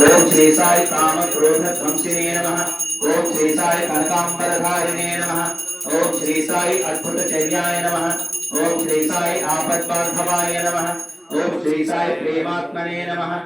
ओम श्री साई काम क्रोध ध्वंसिने नमः। ओम श्री साई कनकांबरधारिणे नमः। ओम श्री साई अद्भुत चर्याय नमः। ओम श्री साई आपद्बांधवाय नमः। ओम श्री साई प्रेमात्मने नमः।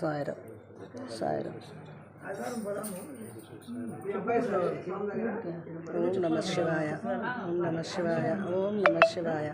सायरा सायरा ओम नमः शिवाय ओम नमः शिवाय ओम नमः शिवाय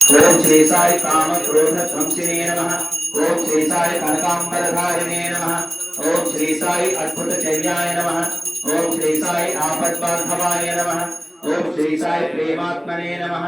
ओम श्री साई काम क्रोध ध्वंसिने नमः। ओम श्री साई कनकांबरधारिणे नमः। ओम श्री साई अद्भुत चर्याय नमः। ओम श्री साई आपद्बांधवाय नमः। ओम श्री साई प्रेमात्मने नमः।